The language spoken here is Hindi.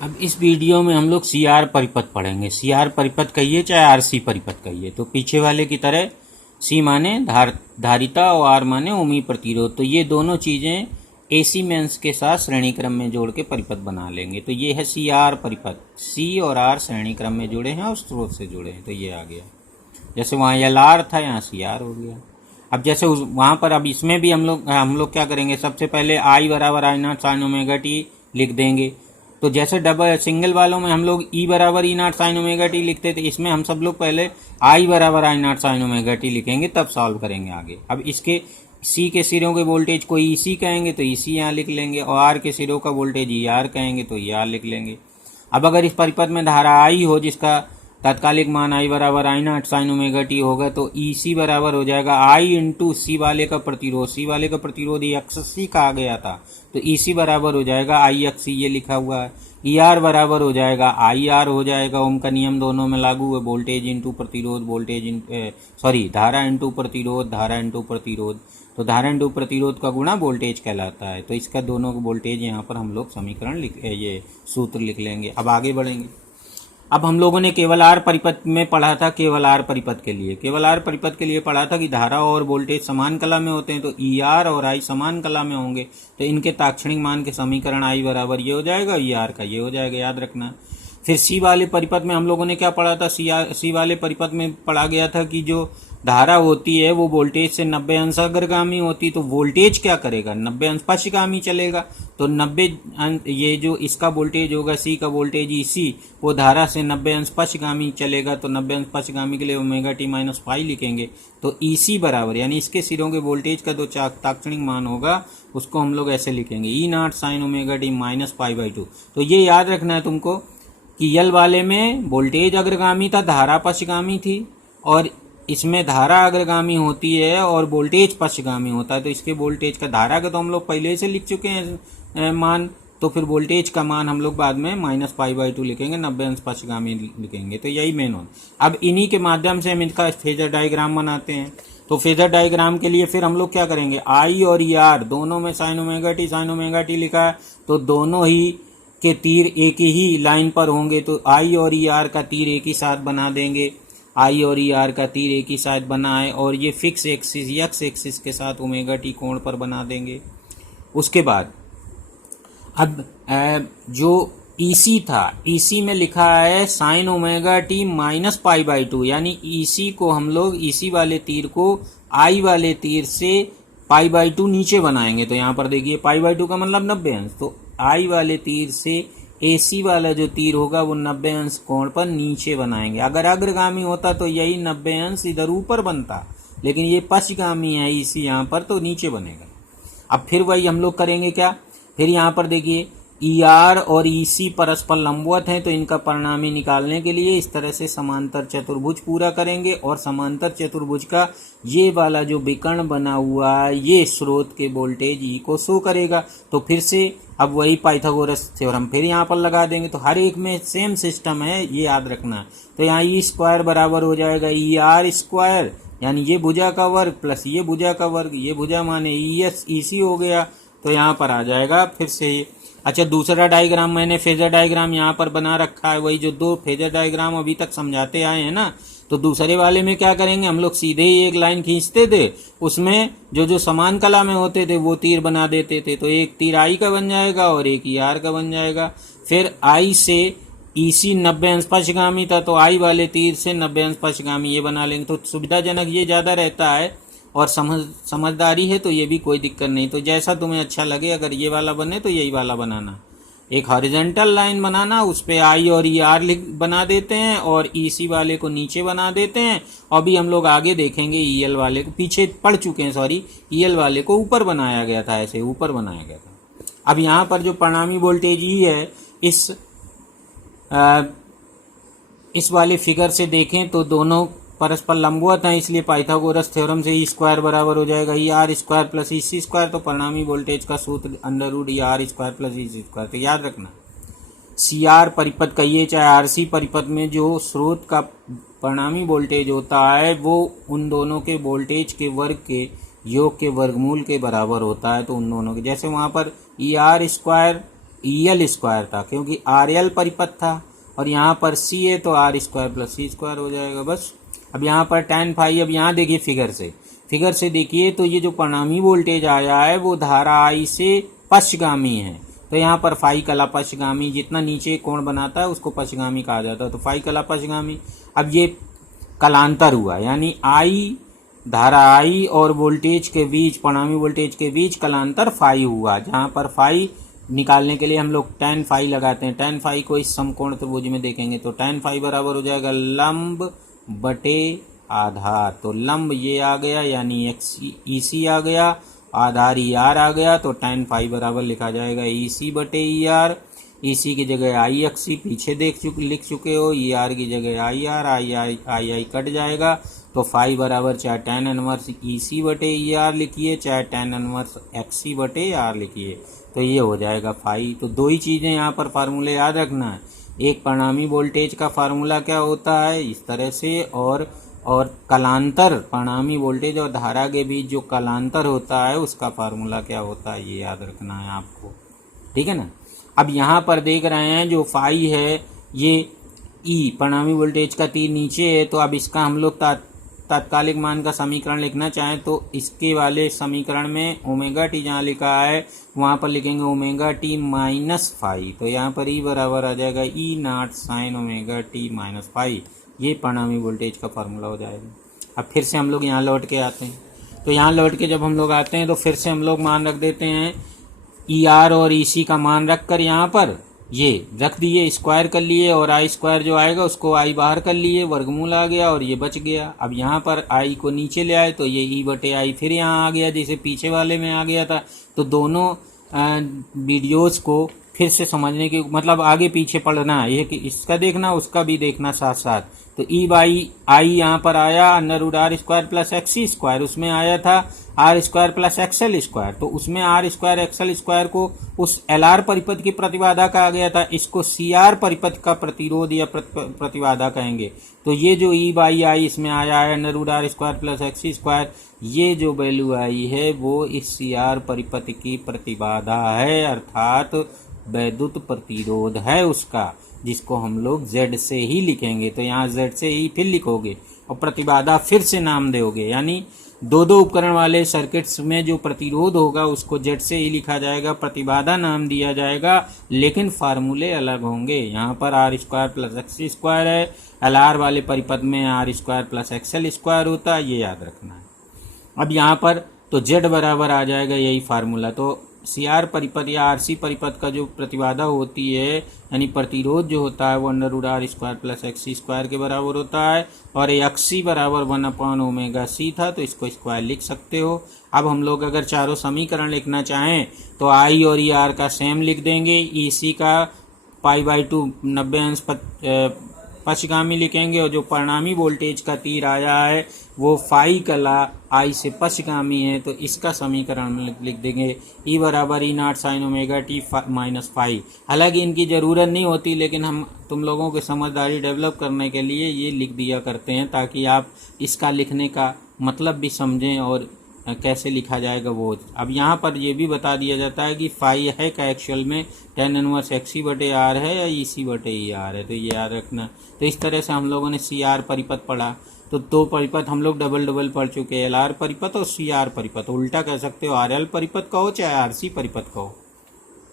अब इस वीडियो में हम लोग सी आर परिपथ पढ़ेंगे। सी आर परिपथ कहिए चाहे आर सी परिपथ कहिए, तो पीछे वाले की तरह सी माने धारिता और आर माने उमी प्रतिरोध। तो ये दोनों चीज़ें एसी मेंस के साथ श्रेणी क्रम में जोड़ के परिपथ बना लेंगे। तो ये है सी आर परिपथ। सी और आर श्रेणी क्रम में जुड़े हैं और स्रोत से जुड़े हैं, तो ये आ गया। जैसे वहाँ एल आर था, यहाँ सी आर हो गया। अब जैसे वहाँ पर, अब इसमें भी हम लोग क्या करेंगे, सबसे पहले आई बराबर आई नॉट साइन ओमेगा टी लिख देंगे। तो जैसे डबल सिंगल वालों में हम लोग ई बराबर E naught sine omega T लिखते थे, इसमें हम सब लोग पहले आई बराबर आई नॉट साइन ओमेगा टी लिखेंगे, तब सॉल्व करेंगे आगे। अब इसके सी के सिरों के वोल्टेज को ई सी कहेंगे तो ई सी यहाँ लिख लेंगे, और आर के सिरों का वोल्टेज ई आर कहेंगे तो ई आर लिख लेंगे। अब अगर इस परिपथ में धारा आई हो जिसका तात्कालिक मान आई बराबर आई नॉट साइन ओमेगा टी होगा, तो ई सी बराबर हो जाएगा आई इंटू सी वाले का प्रतिरोध। सी वाले का प्रतिरोध एक्स सी कहा गया था, तो ई सी बराबर हो जाएगा आई एक्स सी, ये लिखा हुआ है। ई आर बराबर हो जाएगा आई आर हो जाएगा। ओम का नियम दोनों में लागू है, वोल्टेज इंटू प्रतिरोध, धारा इंटू प्रतिरोध, धारा इंटू प्रतिरोध। तो धारा इंटू प्रतिरोध का गुणा वोल्टेज कहलाता है। तो इसका दोनों का वोल्टेज यहाँ पर हम लोग समीकरण ये सूत्र लिख लेंगे। अब आगे बढ़ेंगे। अब हम लोगों ने केवल आर परिपथ में पढ़ा था, केवल आर परिपथ के लिए पढ़ा था कि धारा और वोल्टेज समान कला में होते हैं, तो ई आर और आई समान कला में होंगे, तो इनके ताक्षणिक मान के समीकरण आई बराबर ये हो जाएगा, ई आर का ये हो जाएगा, याद रखना। फिर सी वाले परिपथ में हम लोगों ने क्या पढ़ा था, सी वाले परिपथ में पढ़ा गया था कि जो धारा होती है वो वोल्टेज से 90 अंश अग्रगामी होती, तो वोल्टेज क्या करेगा, 90 अंश पश्चगामी चलेगा। तो 90 ये जो इसका वोल्टेज होगा, सी का वोल्टेज ई सी, वो धारा से 90 अंश पश्चगामी चलेगा। तो 90 अंश पश्चगामी के लिए ओमेगा टी माइनस पाई लिखेंगे। तो ई सी बराबर, यानी इसके सिरों के वोल्टेज का जो ताक्षणिक मान होगा उसको हम लोग ऐसे लिखेंगे, E naught sine omega T minus pi by 2। तो ये याद रखना है तुमको कि यल वाले में वोल्टेज अग्रगामी था, धारा पश्चगामी थी, और इसमें धारा अग्रगामी होती है और वोल्टेज पश्चगामी होता है। तो इसके वोल्टेज का, धारा का तो हम लोग पहले से लिख चुके हैं मान, तो फिर वोल्टेज का मान हम लोग बाद में माइनस पाई बाई 2 लिखेंगे, 90 अंश पश्चगामी लिखेंगे। तो यही मेन हो। अब इन्हीं के माध्यम से हम इसका फेजर डायग्राम बनाते हैं। तो फेजर डायग्राम के लिए फिर हम लोग क्या करेंगे, आई और ई आर दोनों में साइन ओमेगा टी लिखा है, तो दोनों ही के तीर एक ही लाइन पर होंगे, तो आई और ई आर का तीर एक ही साथ बना देंगे। आई और ई आर का तीर एक ही साथ बना है, और ये फिक्स एक्सिस एक्स एक्सिस के साथ ओमेगा टी कोण पर बना देंगे। उसके बाद अब जो ईसी था, ईसी में लिखा है sign omega T minus pi by 2, यानी ईसी को हम लोग, ईसी वाले तीर को आई वाले तीर से पाई बाई 2 नीचे बनाएंगे। तो यहाँ पर देखिए पाई बाई 2 का मतलब 90 अंश, तो आई वाले तीर से एसी वाला जो तीर होगा वो 90 अंश कोण पर नीचे बनाएंगे। अगर अग्रगामी होता तो यही 90 अंश इधर ऊपर बनता, लेकिन ये पश्चगामी है इसी यहाँ पर, तो नीचे बनेगा। अब फिर वही हम लोग करेंगे क्या, फिर यहाँ पर देखिए ई आर और ई सी परस्पर लंबवत हैं, तो इनका परिणामी निकालने के लिए इस तरह से समांतर चतुर्भुज पूरा करेंगे, और समांतर चतुर्भुज का ये वाला जो विकर्ण बना हुआ है ये स्रोत के वोल्टेज ई को शो करेगा। तो फिर से अब वही पाइथागोरस थ्योरम फिर यहाँ पर लगा देंगे। तो हर एक में सेम सिस्टम है, ये याद रखना है। तो यहाँ ई स्क्वायर बराबर हो जाएगा ई आर स्क्वायर, यानी ये भुजा का वर्ग प्लस ये भुजा का वर्ग, ये भुजा माने ई एस ई सी हो गया। तो यहाँ पर आ जाएगा फिर से। अच्छा, दूसरा डायग्राम मैंने फेजर डायग्राम यहाँ पर बना रखा है, वही जो दो फेजर डायग्राम अभी तक समझाते आए हैं ना। तो दूसरे वाले में क्या करेंगे, हम लोग सीधे ही एक लाइन खींचते थे, उसमें जो जो समान कला में होते थे वो तीर बना देते थे। तो एक तीर आई का बन जाएगा और एक ई आर का बन जाएगा। फिर आई से ई सी 90 अंश पश्चगामी था, तो आई वाले तीर से 90 अंश पश्चगामी ये बना लेंगे। तो सुविधाजनक ये ज़्यादा रहता है, और समझदारी है तो ये भी कोई दिक्कत नहीं। तो जैसा तुम्हें अच्छा लगे, अगर ये वाला बने तो यही वाला बनाना। एक हॉरिजॉन्टल लाइन बनाना, उस पे आई और ई आर बना देते हैं, और ई सी वाले को नीचे बना देते हैं। और भी हम लोग आगे देखेंगे ई एल वाले को, पीछे पढ़ चुके हैं सॉरी, ई एल वाले को ऊपर बनाया गया था, ऐसे ऊपर बनाया गया था। अब यहाँ पर जो परिणामी वोल्टेज ई है, इस वाले फिगर से देखें तो दोनों परस्पर लंबवत हैं, इसलिए पाइथागोरस थ्योरम से ई स्क्वायर बराबर हो जाएगा E R square plus E C square. तो परिणामी वोल्टेज का सूत्र under root E R square plus E C square. तो याद रखना, सी आर परिपथ कहिए चाहे आर सी परिपथ में जो स्रोत का परिणामी वोल्टेज होता है वो उन दोनों के वोल्टेज के वर्ग के योग के वर्गमूल के बराबर होता है। तो उन दोनों के, जैसे वहाँ पर ई R square E L square था, क्योंकि आर एल परिपथ था और यहाँ पर सी है तो R square plus C square हो जाएगा बस। अब यहाँ पर tan फाई, अब यहाँ देखिए फिगर से देखिए तो ये जो परिणामी वोल्टेज आया है वो धारा आई से पश्चगामी है, तो यहाँ पर फाई कला पश्चगामी, जितना नीचे कोण बनाता है उसको पश्चगामी कहा जाता है, तो फाई कला पश्चगामी। अब ये कलांतर हुआ, यानी आई धारा आई और वोल्टेज के बीच, परिणामी वोल्टेज के बीच कलांतर फाई हुआ, जहाँ पर फाई निकालने के लिए हम लोग tan फाई लगाते हैं। tan फाई को इस समकोण त्रिभुज में देखेंगे तो tan फाई बराबर हो जाएगा लंब बटे आधार, तो लंब ये आ गया यानी एक्स ई सी आ गया, आधार ई आर आ गया, तो tan फाई बराबर लिखा जाएगा ई सी बटे ई आर। ई सी की जगह आई एक्स सी पीछे लिख चुके हो, ई आर की जगह आई आर, आई कट जाएगा, तो फाई बराबर चाहे tan इनवर्स ई सी बटे ई आर लिखिए, चाहे tan इनवर्स एक्स सी बटे आर लिखिए, तो ये हो जाएगा फाई। तो दो ही चीज़ें यहाँ पर फार्मूले याद रखना है, एक परिणामी वोल्टेज का फार्मूला क्या होता है इस तरह से, और कलांतर परिणामी वोल्टेज और धारा के बीच जो कलांतर होता है उसका फार्मूला क्या होता है, ये याद रखना है आपको, ठीक है ना। अब यहाँ पर देख रहे हैं जो फाई है ये ई परिणामी वोल्टेज का तीर नीचे है, तो अब इसका हम लोग तात्कालिक मान का समीकरण लिखना चाहें तो इसके वाले समीकरण में ओमेगा टी जहाँ लिखा है वहाँ पर लिखेंगे ओमेगा टी माइनस फाई, तो यहाँ पर ई बराबर आ जाएगा E naught sine omega T minus phi, ये परिणामी वोल्टेज का फार्मूला हो जाएगा। अब फिर से हम लोग यहाँ लौट के आते हैं, तो यहाँ लौट के जब हम लोग आते हैं तो फिर से हम लोग मान रख देते हैं ई आर और ई सी का मान रख कर यहाँ पर ये रख दिए, स्क्वायर कर लिए, और आई स्क्वायर जो आएगा उसको आई बाहर कर लिए, वर्गमूल आ गया और ये बच गया। अब यहाँ पर आई को नीचे ले आए तो ये ई बटे आई फिर यहाँ आ गया जैसे पीछे वाले में आ गया था। तो दोनों वीडियोस को फिर से समझने की मतलब आगे पीछे पढ़ना है, ये कि इसका देखना उसका भी देखना साथ साथ। तो ई बाई आई यहाँ पर आया under root R square plus X square, उसमें आया था R square plus XL square, तो उसमें आर स्क्वायर एक्सएल स्क्वायर को उस एल आर परिपथ की प्रतिबाधा कहा गया था, इसको सी आर परिपथ का प्रतिरोध या प्रतिबाधा कहेंगे। तो ये जो ई बाई आई इसमें आया है under root R square plus X square, ये जो वैल्यू आई है वो इस सी आर परिपथ की प्रतिबाधा है, अर्थात वैद्युत प्रतिरोध है उसका, जिसको हम लोग Z से ही लिखेंगे। तो यहाँ Z से ही फिर लिखोगे और प्रतिबाधा फिर से नाम दोगे, यानी दो दो उपकरण वाले सर्किट्स में जो प्रतिरोध होगा उसको Z से ही लिखा जाएगा, प्रतिबाधा नाम दिया जाएगा, लेकिन फार्मूले अलग होंगे। यहाँ पर R square plus X square है, एल आर वाले परिपथ में R square plus XL square होता है, ये याद रखना है। अब यहाँ पर तो Z बराबर आ जाएगा यही फार्मूला, तो सी आर परिपथ या आर सी परिपथ का जो प्रतिबाधा होती है यानी प्रतिरोध जो होता है वो under root R square plus X square के बराबर होता है, और एक्स सी बराबर 1/ओमेगा सी था, तो इसको स्क्वायर लिख सकते हो। अब हम लोग अगर चारों समीकरण लिखना चाहें तो आई और ई आर का सेम लिख देंगे, ई सी का π/2 90 अंश पश्चगामी लिखेंगे, और जो परिणामी वोल्टेज का तीर आया है वो फाई कला आई से पश्चगामी है, तो इसका समीकरण लिख देंगे ई बराबर E naught sine omega T minus phi. हालांकि इनकी ज़रूरत नहीं होती, लेकिन हम तुम लोगों की समझदारी डेवलप करने के लिए ये लिख दिया करते हैं ताकि आप इसका लिखने का मतलब भी समझें और कैसे लिखा जाएगा वो। अब यहाँ पर ये भी बता दिया जाता है कि फाई है का एक्चुअल में tan इनवर्स एक्स सी बटे आर है या ई सी बटे ई आर है, तो ये याद रखना। तो इस तरह से हम लोगों ने सी आर परिपथ पढ़ा, तो दो परिपथ हम लोग डबल पढ़ चुके हैं, एल आर परिपथ और सी आर परिपथ, उल्टा कह सकते हो आर एल परिपथ कहो चाहे आर सी परिपथ कहो।